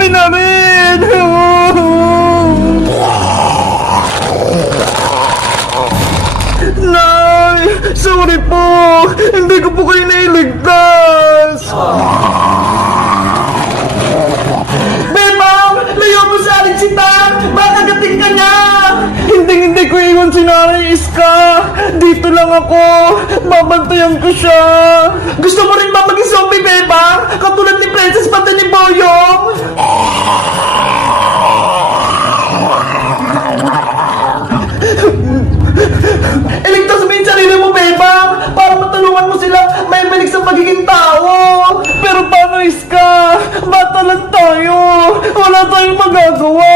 zombie na rin! Nay! Sorry po! Hindi ko po kayo nailigtas! Bebang! Layo mo sa aling sitang! Baka gating ka niya! Hindi ko iwan si Nanay Iska! Dito lang ako! Babantayan ko siya! Gusto mo rin ba maging zombie, Bebang? Katulad ni Princess pati ni Boyong? Iligtas mo yung sarili mo, Bebang! Para matulungan mo sila may balik sa pagiging tao! Pero paano, Iska? Bata lang tayo! Wala tayong magagawa!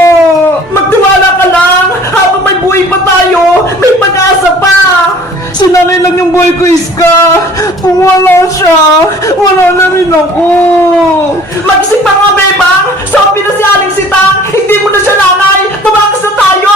Magtiwala ka lang! Habang may buhay pa tayo, may pag-asa pa! Si Nanay lang yung buhay ko, Iska! Kung wala siya, wala na rin ako! Mag-isip pa nga, Bebang! Zombie na si Aling Sitang! Hindi mo na siya nanay! Tumakas na tayo!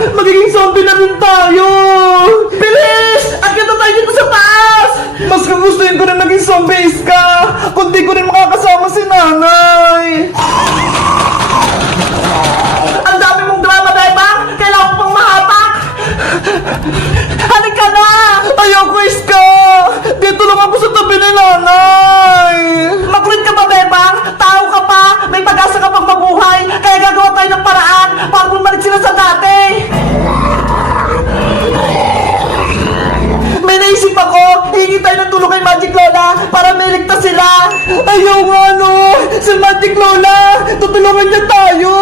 Magiging zombie na rin tayo! Bilis! Agad na tayo dito sa taas! Mas kagustuhin ko na naging zombie, Iska! Kundi ko rin makakasama si Nanay! Ang dami mong drama, Bebang! Kailangan ko pang mahatak! Halika na! Ayoko, Iska! Dito lang ako sa tabi ni Nanay! Makulit ka ba, Bebang? Tao ka pa! May pag-asa ka pang mabuhay! Kaya gagawa tayo ng paraan para bumalik sila sa dati! May naisip ako, hihingi tayo ng tulong kay Magic Lola para may ligtas sila. Ayaw nga, no? Si Magic Lola, tutulungan niya tayo.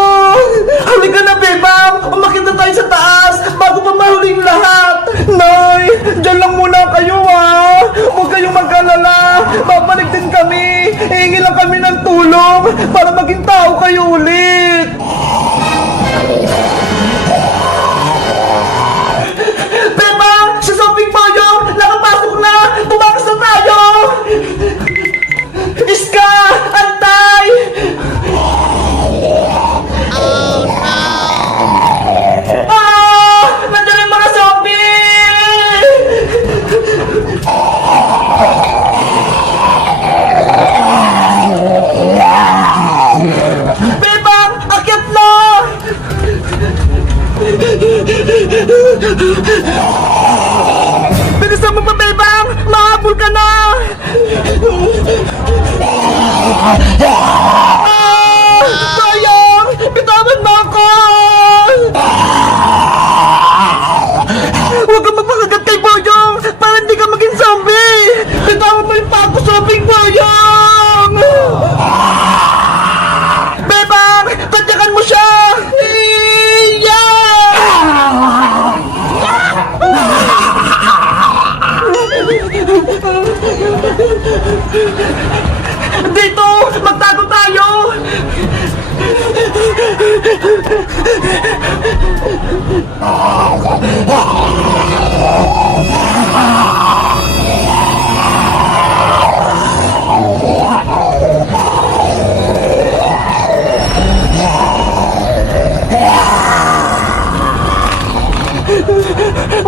Halika na, Bebang. Umakit na tayo sa taas bago pa mahuling lahat. Nay, dyan lang muna kayo, ha? Huwag kayong mag-alala. Babalik din kami. Hihingi lang kami ng tulong para maging tao kayo ulit. Bebang! Si Zombie Boyong! Nakapasok na! Tumakas na tayo! Iska! Antay! Oh no! Ah! Nandiyan yung mga zombie! Bebang! Akyat na! Bilisan mo pa, Bebang! Mahabol ka na! Boyong! Bitawan mo ako! Huwag kang magpakagat kay Boyong para hindi ka maging zombie! Bitawan mo yung pako zombie, Boyong! Bebang! Tadyakan mo siya! Dito! Magtago tayo!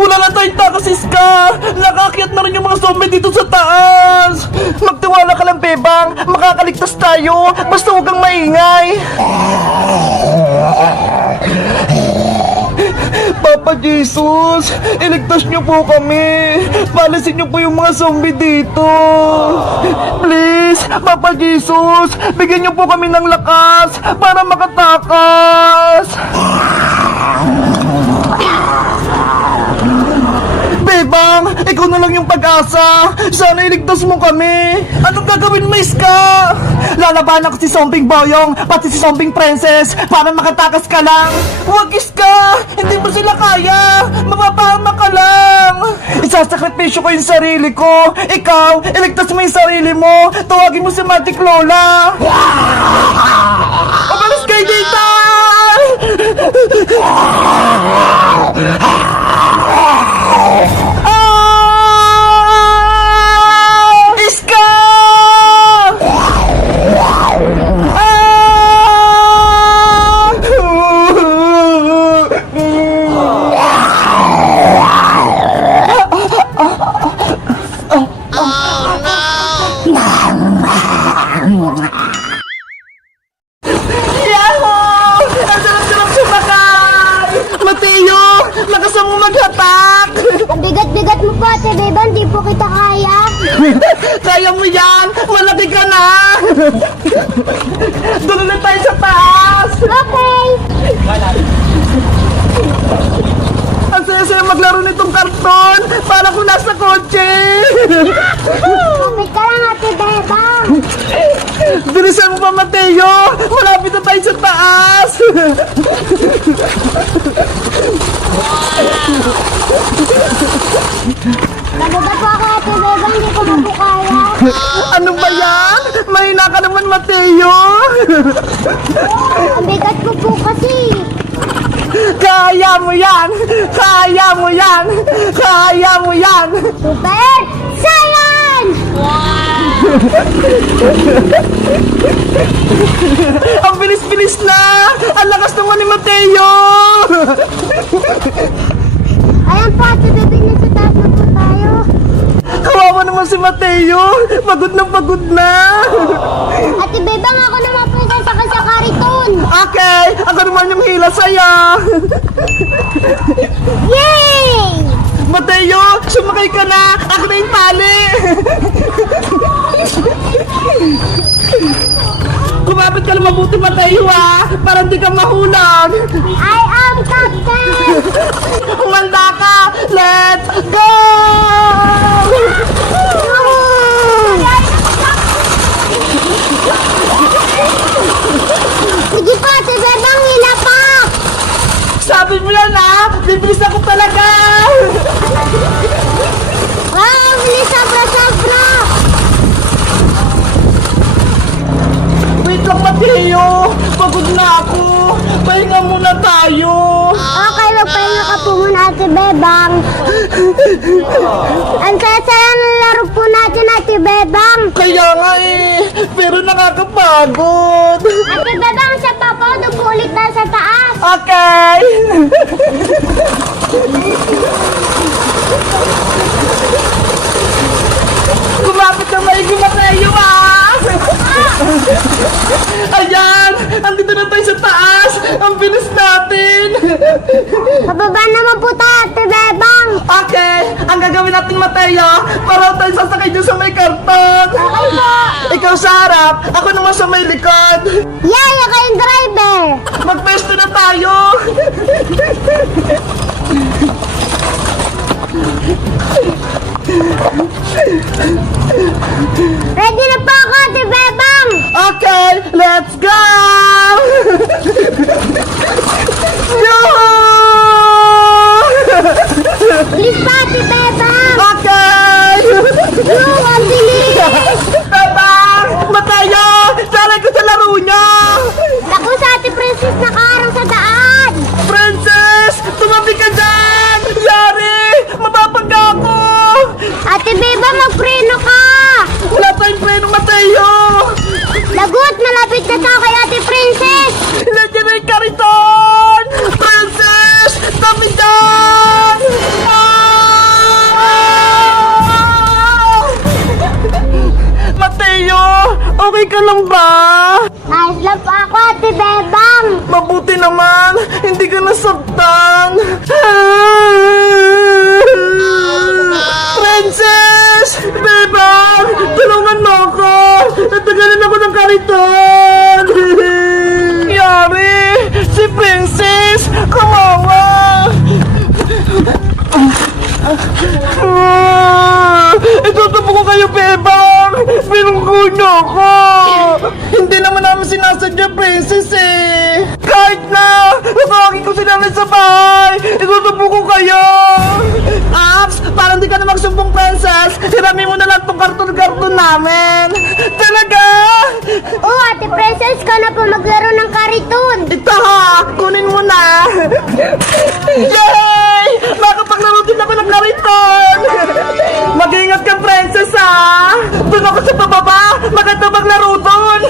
Wala na tayong takas, Iska! Nakakyat na rin yung mga zombie dito sa taas! Magtiwala ka lang, Bebang! Makakaligtas tayo! Basta huwag kang maingay! Papa Jesus! Iligtas niyo po kami! Palisin niyo po yung mga zombie dito! Please! Papa Jesus! Bigyan niyo po kami ng lakas para makatakas! Bebang, ikaw na lang yung pag-asa. Sana iligtas mo kami. Anong gagawin mo, Iska? Lalabanan ko si Zombie Boyong, pati si Zombie Princess, para makatakas ka lang. Huwag, Iska! Hindi mo sila kaya. Mapapahama ka lang. Isasakripisyo ko yung sarili ko. Ikaw, iligtas mo yung sarili mo. Tawagin mo si Magic Lola. Umalis kayo dito! Iska! Yahoo! Ang sarap-sarap sumakay! Mateo! Lakas mo maghatak! Ang bigat-bigat mo po, Ate Bebang, di po kita kaya. Kaya mo yan! Malaki ka na! Doon na tayo sa taas! Okay. Ang saya-saya maglaro nitong karton! Para kung nasa kotse! Kapit ka lang, Ate Bebang. Bilisan mo pa, Mateo! Malapit na tayo sa taas! Mabigat po ako, Ate Bebang, di ko na po kaya. Ano ba yan? Mahina ka naman, Mateo! Ang bigat ko po kasi. Kaya mo yan! Kaya mo yan! Kaya mo yan! Super Science! Ang bilis-bilis na! Ang lakas naman ni Mateo! Ayan po, Ate Bebang, nasa taas na po tayo. Kawawa naman si Mateo! Pagod na! Ate Bebang, ako naman po sasakay sa kariton. Okay! Ako naman yung hila sa'yo! Yay! Mateo! Sumakay ka na! Ako na yung tali! Kumapit ka na mabuti, Mateo, ha! Para hindi ka mahulog! I am Captain! Humanda ka! Let's go! Sige po, Ate Bebang, hila pa! Sabi mo yan, ha? Bibilis ako talaga! Wow, bilis, sobra-sobra! Wait lang, Mateo! Pagod na ako! Pahinga muna tayo! Okay, magpahinga ka po muna, Ate Bebang. Ang saya-saya ng laro po natin, Ate Bebang. Kaya nga eh! Pero nakakapagod! Ate Bebang, sa papa, doon po ulit tayo sa taas. Okay! Kumapit na maigi, Mateo, ha! Ayan! Andito na tayo sa taas! Ang bilis natin! Pababa naman po tayo, Ate Bebang. Okay! Ang gagawin natin, Mateo, para tayo sasakay dyan sa may karton! Okay po. Ikaw sa harap, ako naman sa may likod! Yay, ako yung driver. Magpesto na tayo! Ready na po ako, Ate Bebang. Okay, let's go! Yoo! Bilis pa, Ate Bebang. Okay! Yung, ang bilis. Bebang! Mateo! Saray ko sa laro niya! Naku, sa Ate Princess nakaharang sa daan. Princess! Tumabi ka dyan! Yari! Mapapangga ako! Ate Bebang, magpreno ka. Wala tayong preno, Mateo! Lagot, malapit na tayo kay Ate Princess. Nandiyan na yung kariton! Princess! Tabi dyan! Ah! Mateo! Okay ka lang ba? Ayos lang po ako, Ate Bebang. Mabuti naman! Hindi ka nasaktan! Princess! Bebang! Tulungan mo ako! Natagalan ako ng kariton! Yari! Si Princess! Kawawa! Itutubo ko kayo, Bebang! Binunggo niyo ako! Hindi naman namin sinasadya, Princess, eh! Kahit na! Natawagin ko sila sa bahay! Itutubo ko kayo! Ax, parang di ka na magsumbong, Princess! Hirami mo na lang tong karton-karton namin! Talaga! Oh, Ate Princess, ka na po maglaro ng kariton. Ito ha! Kunin mo na! Yay! Makapaglaro din ako ng kariton! Mag-ingat ka, princess, ha! Doon ako sa pababa! Maganda maglaro doon!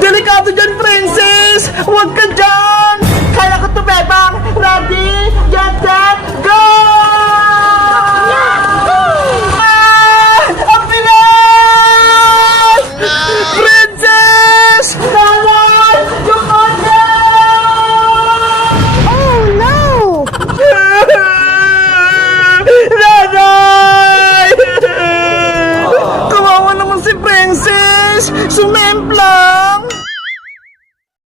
Delikado dyan, princess! Huwag ka dyan! Kaya ko to, Bebang! Ready?